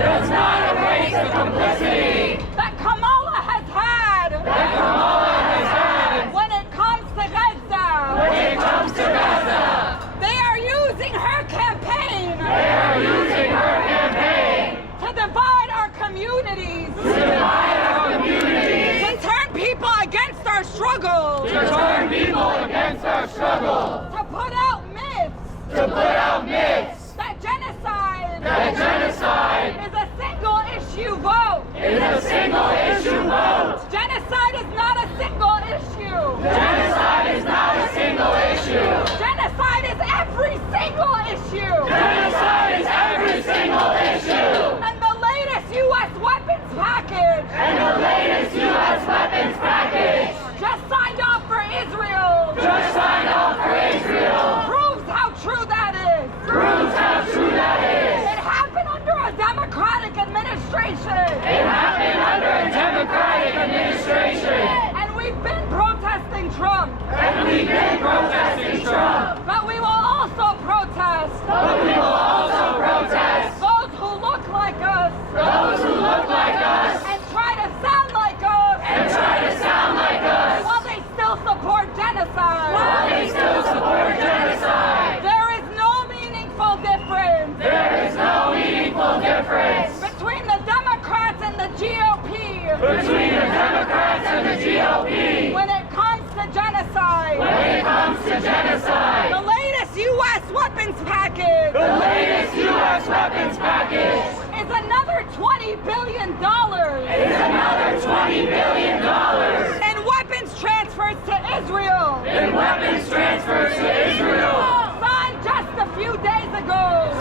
does not erase the complicity that Kamala has had when it comes to Gaza. They are using her campaign to divide our communities, to turn people against our struggle, to put out myths that genocide is a single issue vote. Genocide is not a single issue. Genocide is every single issue. And the latest U.S. weapons package just signed off for Israel. Proves how true that is. It happened under a Democratic administration. And we've been protesting Trump. But we will also protest those who look like us and try to sound like us while they still support genocide. There is no meaningful difference between the Democrats and the GOP when it comes to genocide. The latest U.S. weapons package is another $20 billion in weapons transfers to Israel. Signed just a few days ago.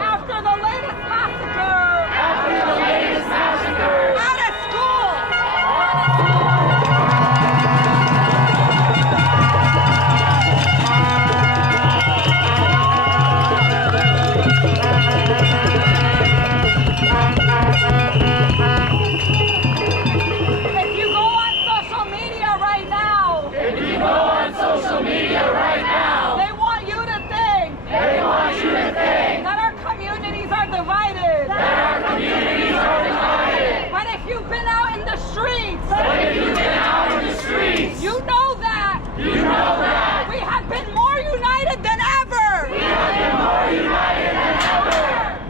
After the latest massacre. Out of school. If you go on social media right now, they want you to think that our communities are divided. But if you've been out in the streets, you know that we have been more united than ever.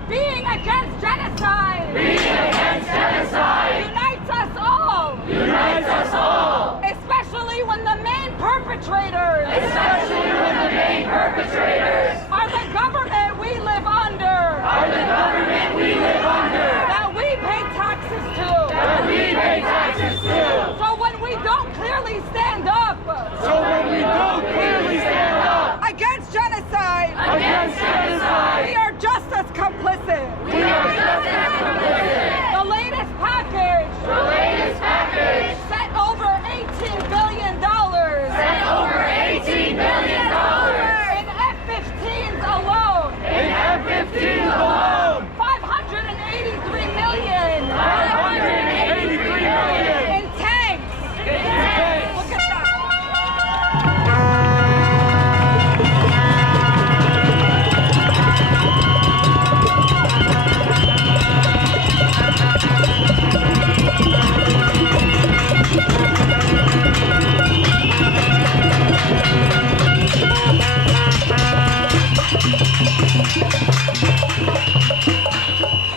Being against genocide unites us all. Especially when the main perpetrators are the government we live under. That we pay taxes to. So when we don't clearly stand up against genocide, we are just as complicit. The latest package set over $18 billion in F-15s alone. 583 million in tanks. Look at that.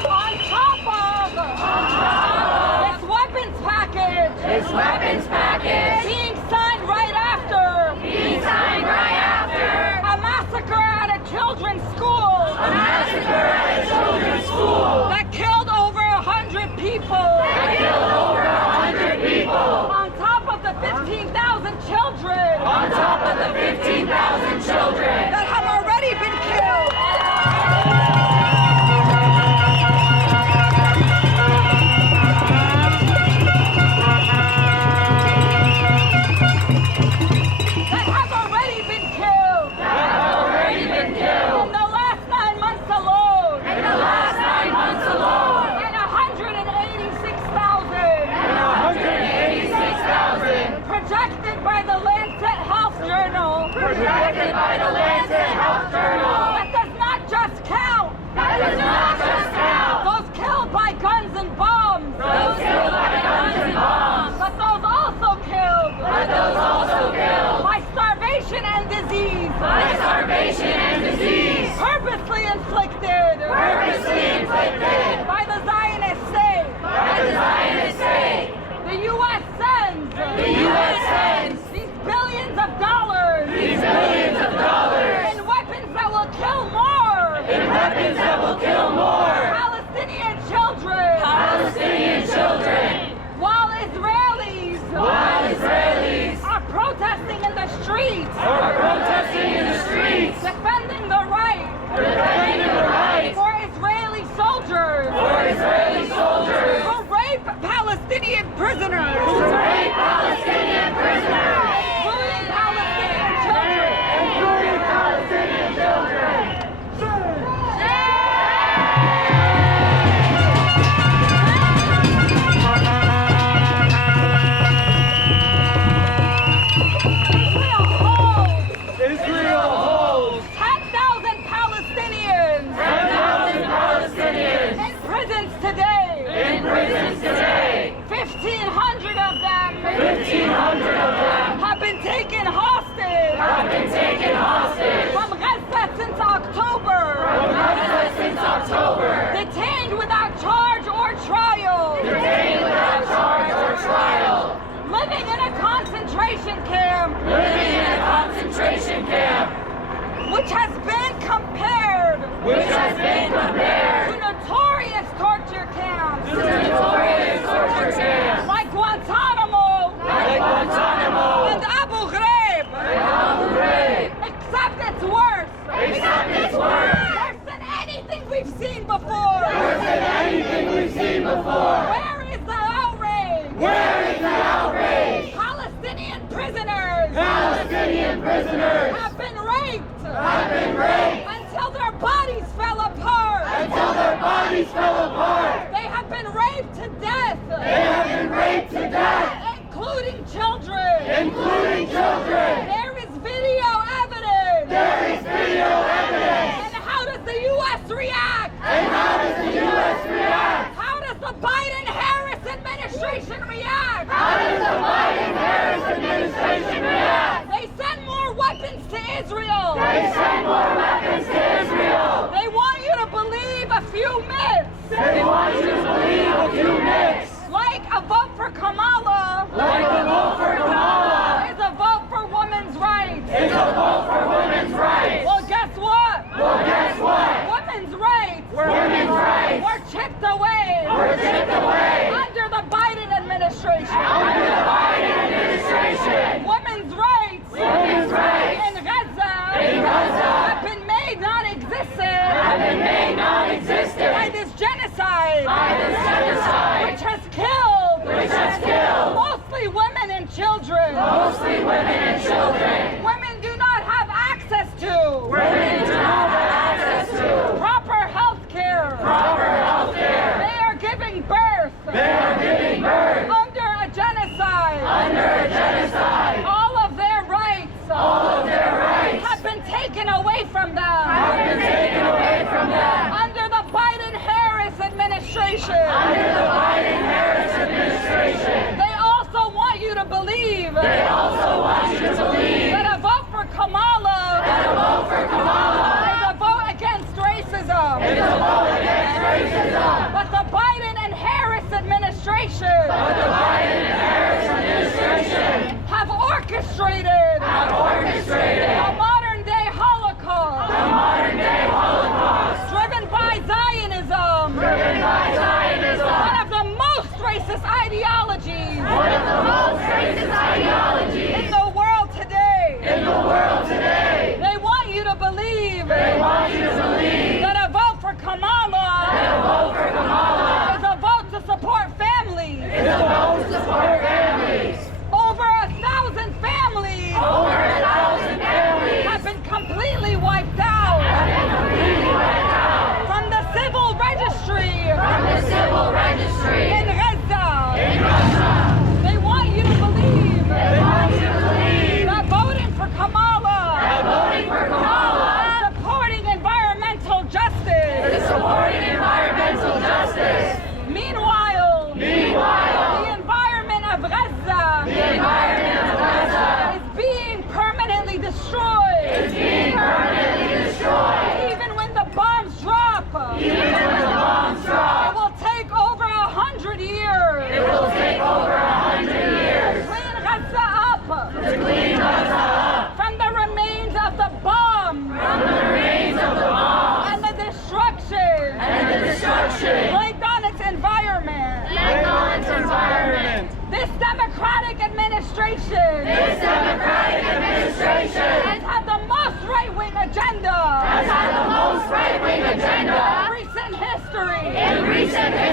On top of this weapons package being signed right after a massacre at a children's school that killed over 100 people. On top of the 15,000 children that have already been killed. In the last 9 months alone. And 186,000. Projected by the Lancet Health Journal. Weapons that will kill more. Palestinian children. Palestinian children. While Israelis are protesting in the streets. Defending the right. For Israeli soldiers. Who rape Palestinian prisoners. Including Palestinian children. Israel holds 10,000 Palestinians. In prisons today. 1,500 of them. Have been taken hostage. From Gaza since October. Detained without charge or trial. Living in a concentration camp. Which has been compared to notorious torture camps. Like Guantanamo. And Abu Ghraib. Except it's worse. Worse than anything we've seen before. Where is the outrage? Palestinian prisoners have been raped until their bodies fell apart. They have been raped to death. Including children. There is video evidence. And how does the U.S. react? How does the Biden-Harris administration react? They send more weapons to Israel. They want you to believe a few myths. Like a vote for Kamala is a vote for women's rights. Well, guess what? Women's rights were chipped away under the Biden administration. Women's rights in Gaza have been made non-existent by this genocide, which has killed mostly women and children. Women do not have access to proper health care. They are giving birth under a genocide. All of their rights have been taken away from them under the Biden-Harris administration. They also want you to believe that a vote for Kamala is a vote against racism. But the Biden and Harris administration have orchestrated a modern-day Holocaust driven by Zionism. One of the most racist ideologies in the world today. They want you to believe that a vote for Kamala is a vote to support families. Over 1,000 families have been completely wiped out from the civil registry in Gaza. They want you to believe that voting for Kamala is supporting environmental justice. Meanwhile, the environment of Gaza is being permanently destroyed. Even when the bombs drop, it will take over 100 years. To clean Gaza up from the remains of the bomb and the destruction administration This Democratic administration has had the most right-wing agenda has had the most right-wing agenda in recent history. in recent history.